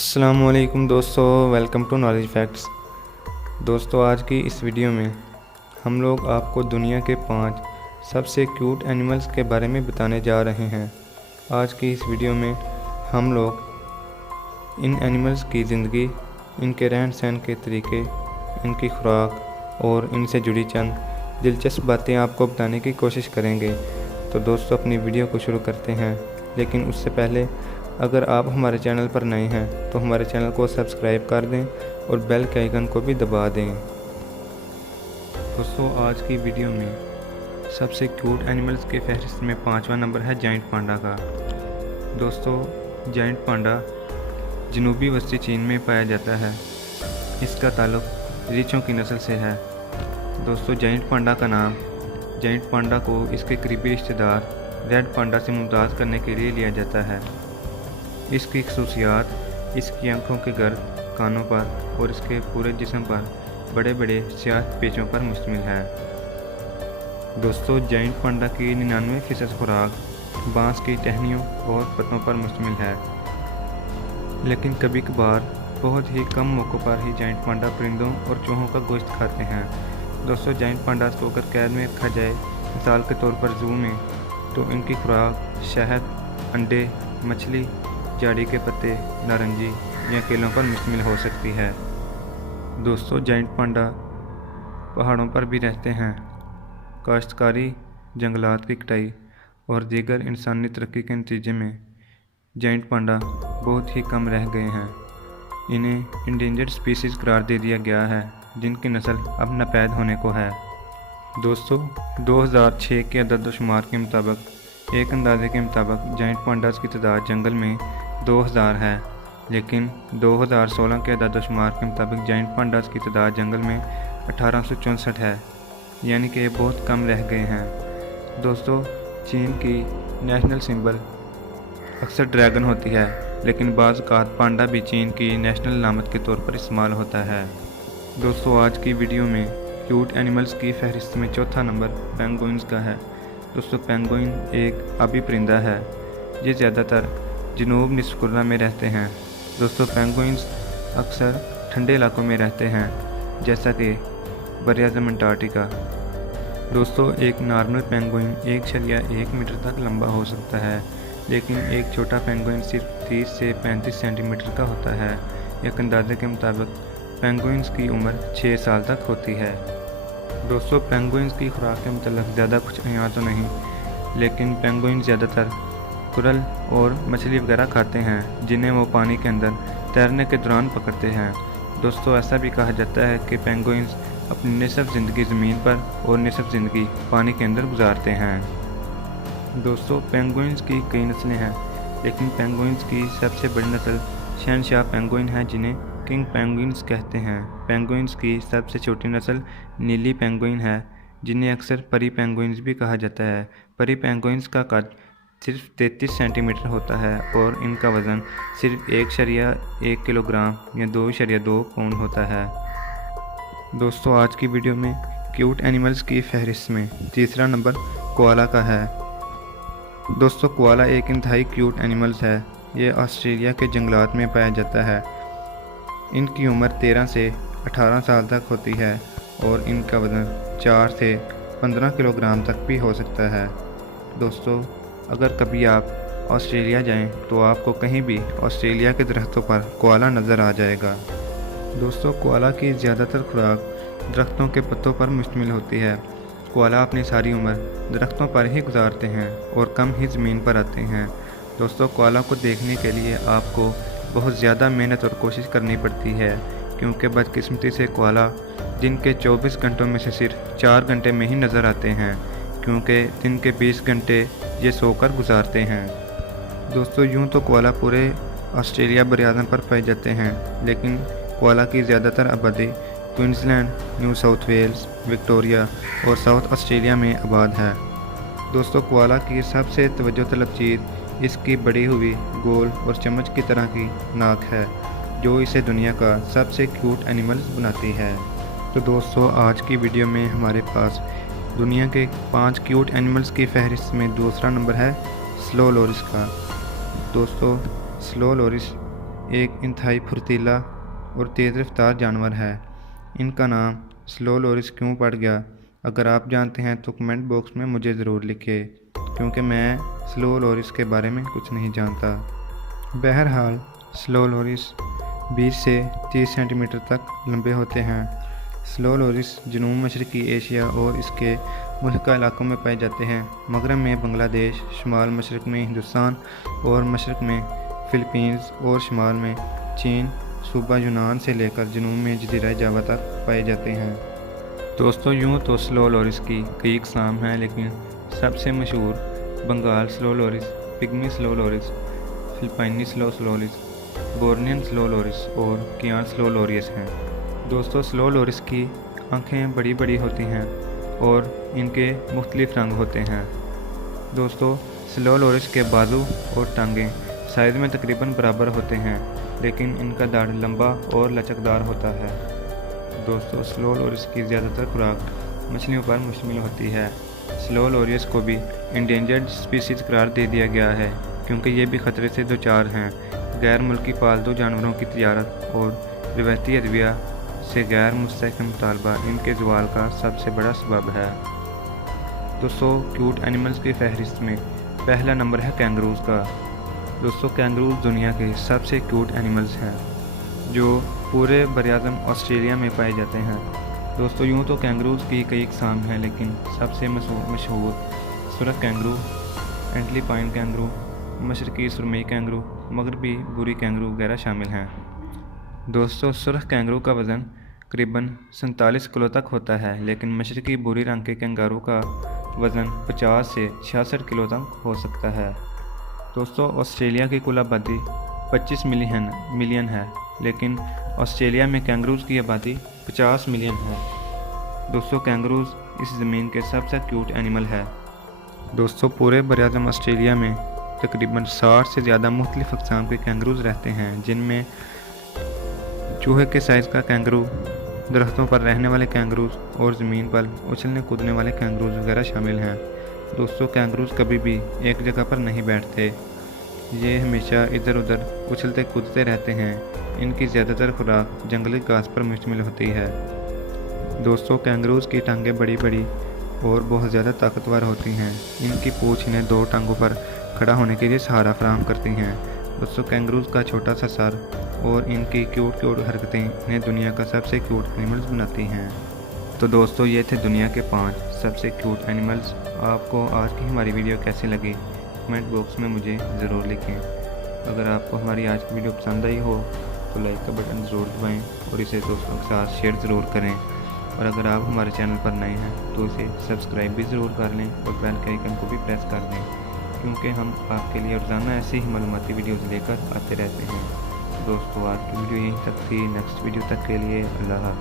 अस्सलाम वालेकुम दोस्तों, वेलकम टू नॉलेज फैक्ट्स। दोस्तों, आज की इस वीडियो में हम लोग आपको दुनिया के 5 सबसे क्यूट एनिमल्स के बारे में बताने जा रहे हैं। आज की इस वीडियो में हम लोग इन एनिमल्स की ज़िंदगी, इनके रहन सहन के तरीके, इनकी खुराक और इनसे जुड़ी चंद दिलचस्प बातें आपको बताने की कोशिश करेंगे। तो दोस्तों, अपनी वीडियो को शुरू करते हैं, लेकिन उससे पहले अगर आप हमारे चैनल पर नए हैं तो हमारे चैनल को सब्सक्राइब कर दें और बेल के आइकन को भी दबा दें। दोस्तों, आज की वीडियो में सबसे क्यूट एनिमल्स के फहरिस्त में 5वां नंबर है जायंट पांडा का। दोस्तों, जायंट पांडा जनूबी वस्ती चीन में पाया जाता है। इसका ताल्लुक रीछों की नस्ल से है। दोस्तों, जायंट पांडा का नाम जायंट पांडा को इसके करीबी रिश्तेदार रेड पांडा से मुमताज़ करने के लिए लिया जाता है। इसकी खसूसियात इसकी आँखों के गर्द, कानों पर और इसके पूरे जिस्म पर बड़े बड़े स्याह पेचों पर मुश्तमिल है। दोस्तों, जायंट पांडा की 99% खुराक बांस की टहनियों और पत्तों पर मुश्तमिल है, लेकिन कभी कभार बहुत ही कम मौक़ों पर ही जायंट पांडा परिंदों और चूहों का गोश्त खाते हैं। दोस्तों, जायंट पांडास को अगर कैद में रखा जाए, मिसाल के तौर पर ज़ू में, तो इनकी खुराक शहद, अंडे, मछली, झाड़ी के पत्ते, नारंगी या केलों पर मुश्तमिल हो सकती है। दोस्तों, जायंट पांडा पहाड़ों पर भी रहते हैं। काश्तकारी, जंगलात की कटाई और दीगर इंसानी तरक्की के नतीजे में जायंट पांडा बहुत ही कम रह गए हैं। इन्हें इंडेंजर्ड स्पीसीज़ करार दे दिया गया है, जिनकी नस्ल अब नापैद होने को है। दोस्तों, 2006 के अदद-ओ-शुमार के मुताबिक, एक अंदाजे के मुताबिक जायंट पांडास की तादाद जंगल में 2000 है, लेकिन 2016 के अदद-ओ-शुमार के मुताबिक जायंट पांडास की तादाद जंगल में 1864 है, यानी कि बहुत कम रह गए हैं। दोस्तों, चीन की नेशनल सिंबल अक्सर ड्रैगन होती है, लेकिन बाज़ औक़ात पांडा भी चीन की नेशनल अलामत के तौर पर इस्तेमाल होता है। दोस्तों, आज की वीडियो में क्यूट एनिमल्स की फहरिस्त में चौथा नंबर पेंगुइन्स का है। दोस्तों, पेंगुइन एक आबी परिंदा है। ये ज़्यादातर जनूब निस्फ़-कुर्रा में रहते हैं। दोस्तों, पेंगुइन्स अक्सर ठंडे इलाकों में रहते हैं, जैसा कि बर-ए-आज़म अंटार्कटिका। दोस्तों, एक नॉर्मल पेंगुइन 1.1 मीटर तक लंबा हो सकता है, लेकिन एक छोटा पेंगुइन सिर्फ 30 से 35 सेंटीमीटर का होता है। एक अंदाजे के मुताबिक पेंगुइन्स की उम्र 6 साल तक होती है। दोस्तों, पेंगुइन्स की खुराक के मतलब ज़्यादा कुछ यहाँ तो नहीं, लेकिन पेंगुइन ज़्यादातर कुरल और मछली वगैरह खाते हैं, जिन्हें वो पानी के अंदर तैरने के दौरान पकड़ते हैं। दोस्तों, ऐसा भी कहा जाता है कि पेंगुइन्स अपनी निसफ़ ज़िंदगी ज़मीन पर और निसफ़ ज़िंदगी पानी के अंदर गुजारते हैं। दोस्तों, पेंगुइन्स की कई नस्लें हैं, लेकिन पेंगुइन्स की सबसे बड़ी नस्ल शहनशाह पेंगुइन है, जिन्हें किंग पेंगुइन्स कहते हैं। पेंगुइन्स की सबसे छोटी नस्ल नीली पेंगुइन है, जिन्हें अक्सर परी पेंगुइन्स भी कहा जाता है। परी पेंगुइन्स का कद सिर्फ 33 सेंटीमीटर होता है और इनका वज़न सिर्फ 1.1 किलोग्राम या 2.2 पाउंड होता है। दोस्तों, आज की वीडियो में क्यूट एनिमल्स की फहरिस्त में तीसरा नंबर कोआला का है। दोस्तों, कोआला एक इंतहाई क्यूट एनिमल्स है। ये ऑस्ट्रेलिया के जंगलात में पाया जाता है। इनकी उम्र 13 से 18 साल तक होती है और इनका वज़न 4 से 15 किलोग्राम तक भी हो सकता है। दोस्तों, अगर कभी आप ऑस्ट्रेलिया जाएं तो आपको कहीं भी ऑस्ट्रेलिया के दरख्तों पर कोआला नज़र आ जाएगा। दोस्तों, कोआला की ज़्यादातर खुराक दरख्तों के पत्तों पर मुश्तमिल होती है। कोआला अपनी सारी उम्र दरख्तों पर ही गुजारते हैं और कम ही ज़मीन पर आते हैं। दोस्तों, कोआला को देखने के लिए आपको बहुत ज़्यादा मेहनत और कोशिश करनी पड़ती है, क्योंकि बदकिस्मती से कोआला दिन के 24 घंटों में से सिर्फ 4 घंटे में ही नज़र आते हैं, क्योंकि दिन के 20 घंटे ये सोकर गुजारते हैं। दोस्तों, यूँ तो कोआला पूरे ऑस्ट्रेलिया बर-ए-आज़म पर पाए जाते हैं, लेकिन कोआला की ज़्यादातर आबादी Queensland, New South Wales, Victoria और साउथ ऑस्ट्रेलिया में आबाद है। दोस्तों, कोआला की सबसे तवज्जो तलब चीज़ इसकी बड़ी हुई गोल और चम्मच की तरह की नाक है, जो इसे दुनिया का सबसे क्यूट एनिमल बनाती है। तो दोस्तों, आज की वीडियो में हमारे पास दुनिया के 5 क्यूट एनिमल्स की फहरिस्त में दूसरा नंबर है स्लो लोरिस का। दोस्तों, स्लो लोरिस एक इंतहाई फुर्तीला और तेज़ रफ्तार जानवर है। इनका नाम स्लो लोरिस क्यों पड़ गया, अगर आप जानते हैं तो कमेंट बॉक्स में मुझे ज़रूर लिखिए, क्योंकि मैं स्लो लोरिस के बारे में कुछ नहीं जानता। बहरहाल स्लो लोरिस 20 से 30 सेंटीमीटर तक लंबे होते हैं। स्लो लोरिस जनूब मशरकी एशिया और इसके मुल्का इलाकों में पाए जाते हैं। मगरब में बांग्लादेश, शुमाल मशरक में हिंदुस्तान और मशरक में फ़िलीपींस और शुमाल में चीन, सूबा यूनान से लेकर जनूब में जज़ीरा जावा तक पाए जाते हैं। दोस्तों, यूँ तो स्लो लोरिस की कई अक़साम हैं, लेकिन सबसे मशहूर Bengal slow loris, pygmy slow loris, फिलिपाइनी slow loris, Bornean slow loris और कियान स्लो लोरिस हैं। दोस्तों, स्लो लोरिस की आँखें बड़ी बड़ी होती हैं और इनके मुख्तलिफ रंग होते हैं। दोस्तों, स्लो लोरिस के बाजू और टांगें साइज़ में तकरीबन बराबर होते हैं, लेकिन इनका दाढ़ लंबा और लचकदार होता है। दोस्तों, स्लो लोरिस की ज़्यादातर खुराक मछलियों पर मुश्तमिल होती है। स्लो लोरिस को भी इंडेंजर्ड स्पीसीज़ करार दे दिया गया है, क्योंकि ये भी ख़तरे से दोचार हैं। गैर मुल्की पालतू जानवरों की तिजारत और रिवायती अदविया से गैर मुस्तहकम मुतालबा इनके ज़वाल का सबसे बड़ा सबब है। दोस्तों, क्यूट एनिमल्स की फहरिस्त में पहला नंबर है कैंगरूज़ का। दोस्तों, कैंगरूज़ दुनिया के सबसे क्यूट एनिमल्स हैं, जो पूरे बरआज़म ऑस्ट्रेलिया में पाए जाते हैं। दोस्तों, यूँ तो कैंगरूज़ की कई अक़साम हैं, लेकिन सबसे मशहूर सुरख कैंगरू, एंटीलिपाइन कैंगरू, मशरकी सुरमई कैंगरू, मगरबी बुरी कैंगरू वगैरह शामिल हैं। दोस्तों, सुरख कैंगरू का वज़न करीबन 47 किलो तक होता है, लेकिन मशरकी बुरी रंग के कैंगारू का वज़न 50 से 66 किलो तक हो सकता है। दोस्तों, ऑस्ट्रेलिया की कुल आबादी 25 मिलियन है, लेकिन ऑस्ट्रेलिया में कैंगरूज़ की आबादी 50 मिलियन है। दोस्तों, कैंगरूज़ इस ज़मीन के सबसे क्यूट एनिमल है। दोस्तों, पूरे बरआज़म ऑस्ट्रेलिया में तकरीबन 60 से ज़्यादा मुख्तलिफ़ अक़साम के कैंगरूज़ रहते हैं, जिनमें चूहे के साइज़ का कैंगरू, दरख्तों पर रहने वाले कैंगरूज़ और ज़मीन पर उछलने कूदने वाले कैंगरूज़ वगैरह शामिल हैं। दोस्तों, कैंगरूज़ कभी भी एक जगह पर नहीं बैठते, ये हमेशा इधर उधर उछलते कूदते रहते हैं। इनकी ज़्यादातर खुराक जंगली घास पर मुश्तमिल होती है। दोस्तों, कैंगरूज़ की टांगें बड़ी बड़ी और बहुत ज़्यादा ताकतवर होती हैं। इनकी पूँछ इन्हें 2 टांगों पर खड़ा होने के लिए सहारा फराहम करती हैं। दोस्तों, कैंगरूज़ का छोटा सा सर और इनकी क्यूट हरकतें इन्हें दुनिया का सबसे क्यूट एनिमल्स बनाती हैं। तो दोस्तों, ये थे दुनिया के 5 सबसे क्यूट एनिमल्स। आपको आज की हमारी वीडियो कैसी लगी, कमेंट बॉक्स में मुझे ज़रूर लिखें। अगर आपको हमारी आज की वीडियो पसंद आई हो तो लाइक का बटन ज़रूर दबाएँ और इसे दोस्तों के साथ शेयर ज़रूर करें। और अगर आप हमारे चैनल पर नए हैं तो इसे सब्सक्राइब भी ज़रूर कर लें और बेल के आइकन को भी प्रेस कर दें, क्योंकि हम आपके लिए रोज़ाना ऐसे ही मालूमाती वीडियोज़ लेकर आते रहते हैं। दोस्तों, आज की वीडियो यहीं तक थी। नेक्स्ट वीडियो तक के लिए अल्लाह हाफ़िज़।